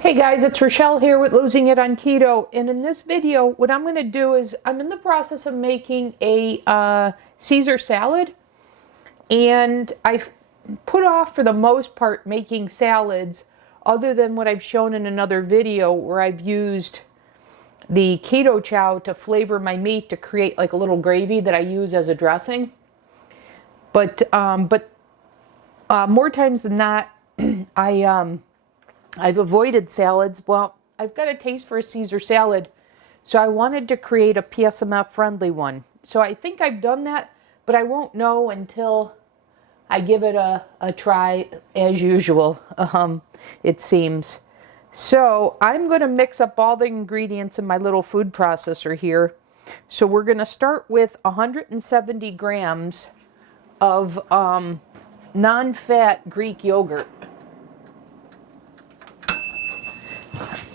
Hey guys, it's Rochelle here with Losing It on Keto, and in this video what I'm going to do is I'm in the process of making a Caesar salad, and I've put off for the most part making salads other than what I've shown in another video where I've used the keto chow to flavor my meat to create like a little gravy that I use as a dressing. But more times than not I've avoided salads. Well, I've got a taste for a Caesar salad, so I wanted to create a PSMF friendly one. So I think I've done that, but I won't know until I give it a try as usual, it seems. So I'm going to mix up all the ingredients in my little food processor here. So we're going to start with 170 grams of non-fat Greek yogurt.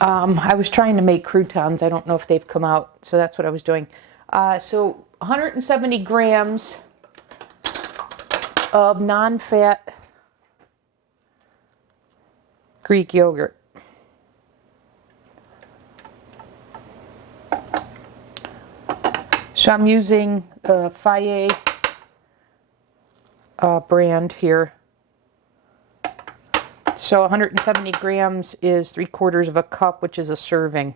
I was trying to make croutons. I don't know if they've come out, so that's what I was doing. So 170 grams of non-fat Greek yogurt. So I'm using the Faye brand here. So 170 grams is 3/4 of a cup, which is a serving.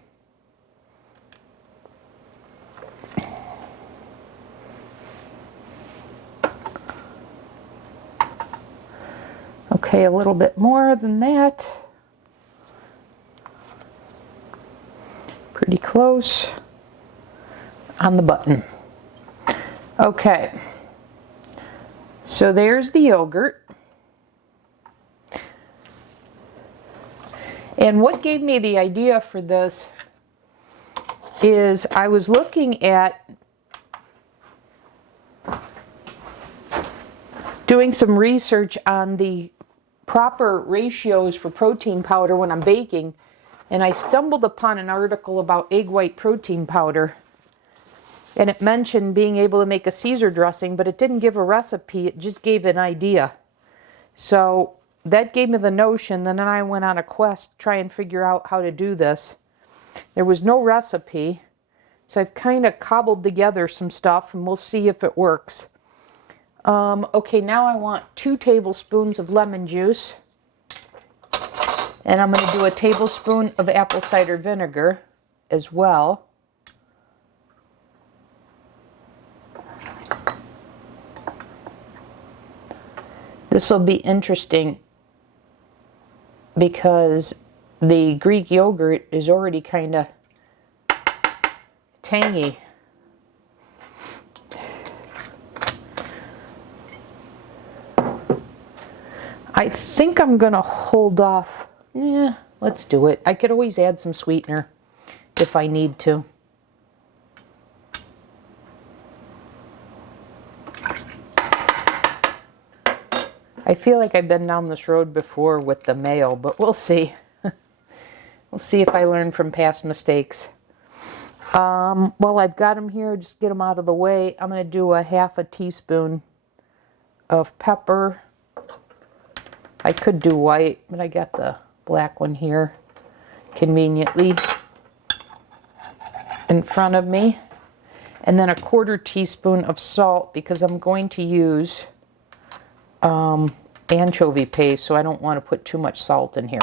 Okay, a little bit more than that. Pretty close on the button. Okay, so there's the yogurt. And what gave me the idea for this is I was looking at doing some research on the proper ratios for protein powder when I'm baking, and I stumbled upon an article about egg white protein powder, and it mentioned being able to make a Caesar dressing, but it didn't give a recipe, it just gave an idea. So that gave me the notion, and then I went on a quest to try and figure out how to do this. There was no recipe, so I've kind of cobbled together some stuff, and we'll see if it works. Okay, now I want 2 tablespoons of lemon juice, and I'm going to do a tablespoon of apple cider vinegar as well. This will be interesting because the Greek yogurt is already kind of tangy. I think I'm going to hold off. Yeah, let's do it. I could always add some sweetener if I need to. I feel like I've been down this road before with the mayo, but we'll see. We'll see if I learn from past mistakes. Well, I've got them here. Just get them out of the way. I'm going to do a 1/2 teaspoon of pepper. I could do white, but I got the black one here conveniently in front of me. And then a 1/4 teaspoon of salt because I'm going to use anchovy paste, so I don't want to put too much salt in here.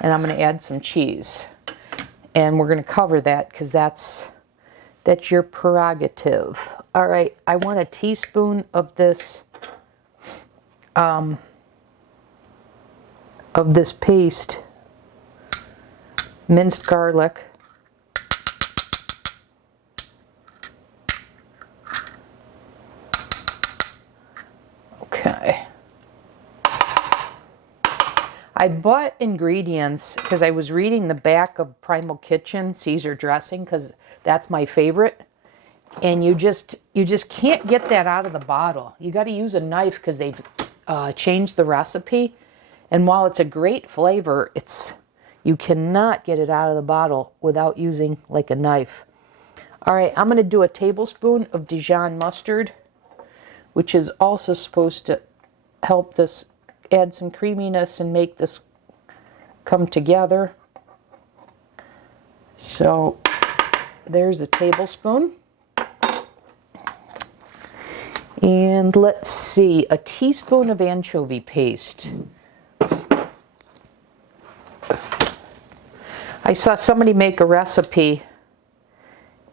And I'm going to add some cheese, and we're going to cover that because that's your prerogative. All right, I want a teaspoon of this paste, minced garlic. Okay. I bought ingredients because I was reading the back of Primal Kitchen Caesar dressing because that's my favorite. And you just can't get that out of the bottle. You got to use a knife because they've changed the recipe. And while it's a great flavor, you cannot get it out of the bottle without using like a knife. All right, I'm going to do a tablespoon of Dijon mustard, which is also supposed to help this add some creaminess and make this come together. So there's a tablespoon. And let's see, a teaspoon of anchovy paste. I saw somebody make a recipe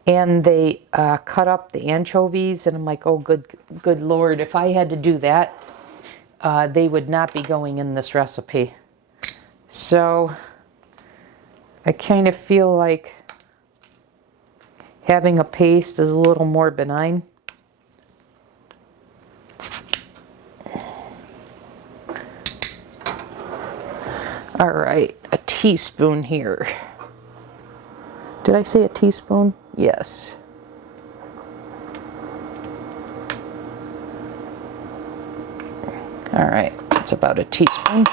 and they cut up the anchovies, and I'm like, oh, good Lord, if I had to do that, they would not be going in this recipe. So I kind of feel like having a paste is a little more benign. All right, a teaspoon here. Did I say a teaspoon? Yes. All right, it's about a teaspoon.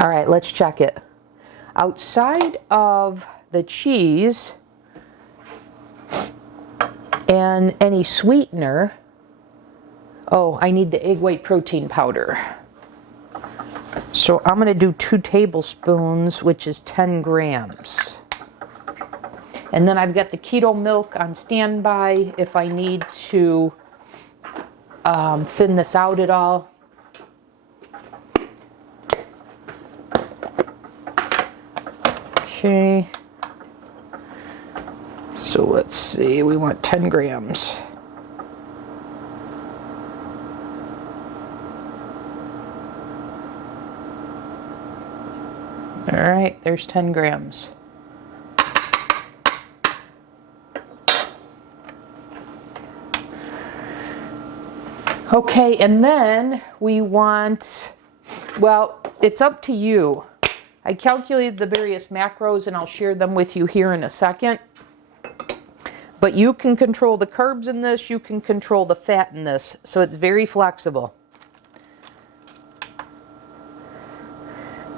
All right, let's check it. Outside of the cheese and any sweetener, oh, I need the egg white protein powder. So I'm going to do 2 tablespoons, which is 10 grams. And then I've got the keto milk on standby if I need to thin this out at all. Okay. So let's see, we want 10 grams. All right, there's 10 grams. Okay, and then we want, well, it's up to you. I calculated the various macros and I'll share them with you here in a second. But you can control the carbs in this, you can control the fat in this, so it's very flexible.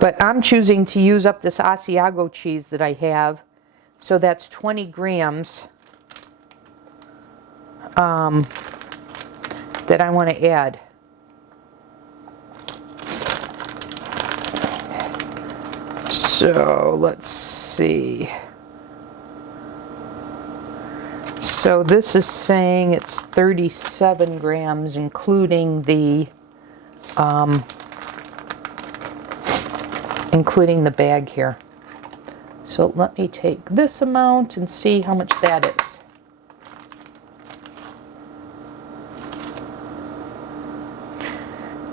But I'm choosing to use up this Asiago cheese that I have, so that's 20 grams that I want to add. So let's see. So this is saying it's 37 grams, including the bag here. So let me take this amount and see how much that is.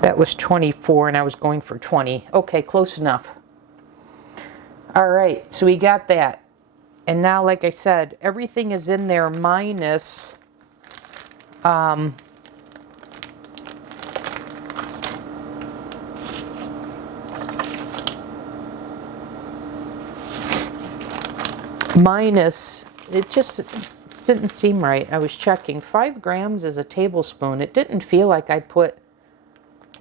That was 24 and I was going for 20. Okay, close enough. All right, so we got that. And now, like I said, everything is in there minus it just didn't seem right. I was checking. 5 grams is a tablespoon. It didn't feel like I put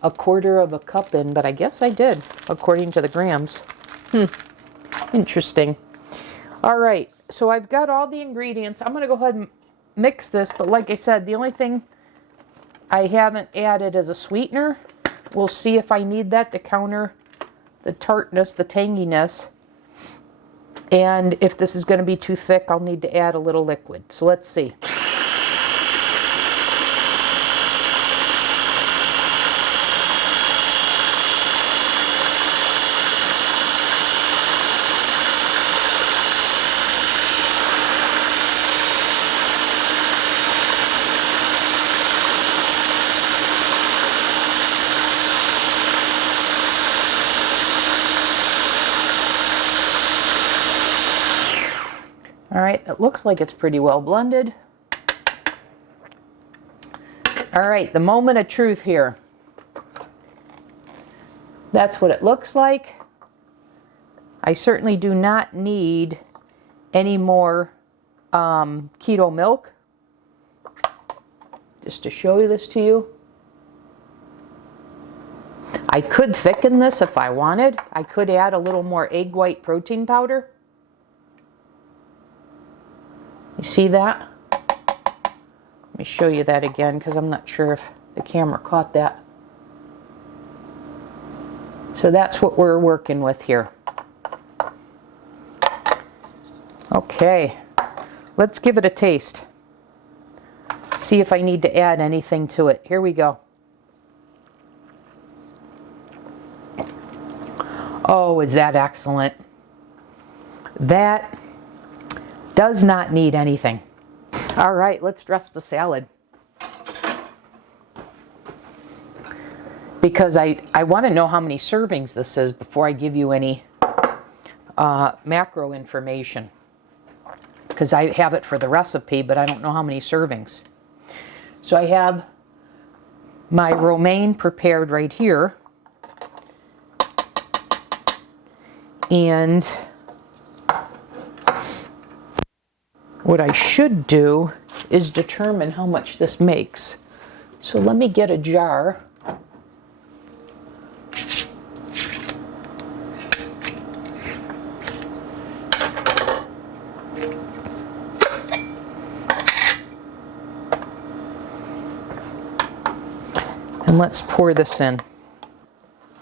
a quarter of a cup in, but I guess I did, according to the grams. Interesting. All right, so I've got all the ingredients. I'm going to go ahead and mix this, but like I said, the only thing I haven't added is a sweetener. We'll see if I need that to counter the tartness, the tanginess. And if this is going to be too thick, I'll need to add a little liquid. So let's see. All right, it looks like it's pretty well blended. All right, the moment of truth here. That's what it looks like. I certainly do not need any more keto milk. Just to show this to you. I could thicken this if I wanted. I could add a little more egg white protein powder. You see that? Let me show you that again because I'm not sure if the camera caught that. So that's what we're working with here. Okay, let's give it a taste. See if I need to add anything to it. Here we go. Oh, is that excellent? That does not need anything. All right, let's dress the salad. Because I want to know how many servings this is before I give you any macro information. Because I have it for the recipe, but I don't know how many servings. So I have my romaine prepared right here. And what I should do is determine how much this makes. So let me get a jar. And let's pour this in.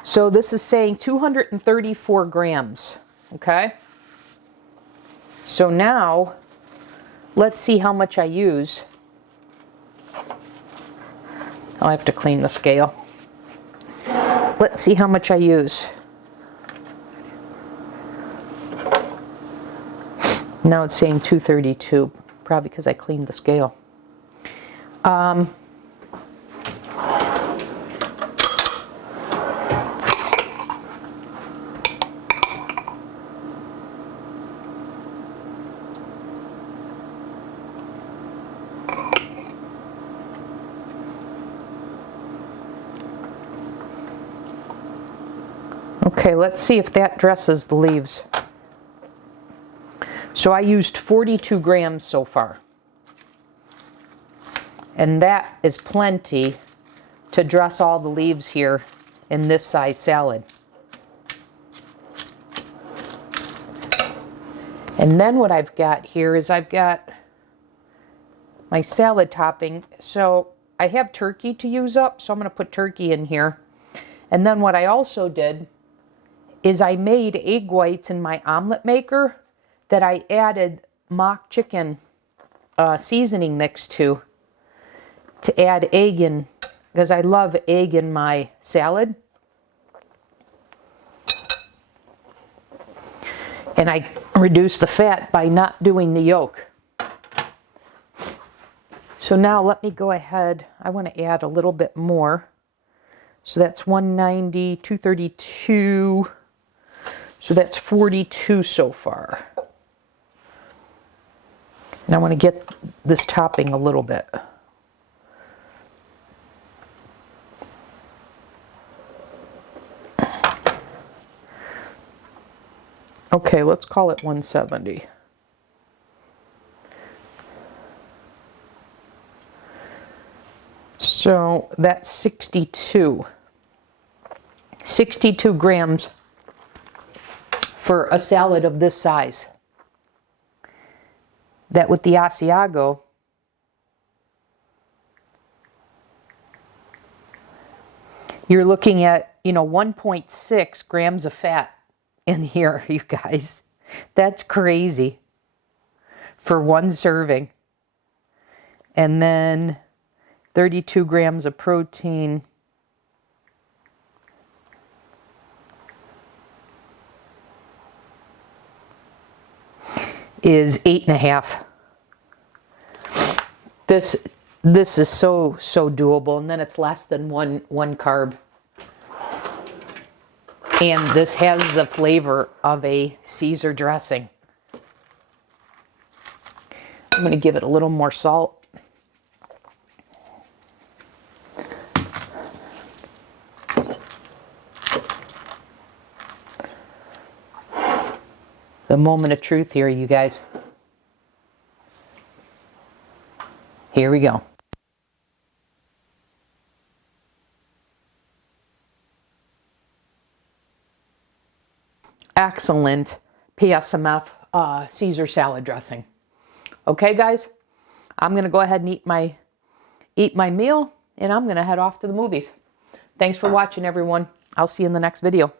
So this is saying 234 grams, okay? So now, let's see how much I use. I'll have to clean the scale. Let's see how much I use. Now it's saying 232, probably because I cleaned the scale. Okay, let's see if that dresses the leaves. So I used 42 grams so far. And that is plenty to dress all the leaves here in this size salad. And then what I've got here is I've got my salad topping. So I have turkey to use up, so I'm going to put turkey in here. And then what I also did is I made egg whites in my omelet maker that I added mock chicken seasoning mix to add egg in, because I love egg in my salad. And I reduce the fat by not doing the yolk. So now let me go ahead. I want to add a little bit more. So that's 190, 232. So that's 42 so far. And I want to get this topping a little bit. Okay, let's call it 170. So that's 62. 62 grams for a salad of this size. That with the Asiago, you're looking at, 1.6 grams of fat in here, you guys. That's crazy for one serving. And then 32 grams of protein. Is 8.5. This is so doable, and then it's less than one carb. And this has the flavor of a Caesar dressing. I'm going to give it a little more salt. The moment of truth here, you guys. Here we go. Excellent PSMF Caesar salad dressing. Okay, guys, I'm going to go ahead and eat my meal, and I'm going to head off to the movies. Thanks for watching, everyone. I'll see you in the next video.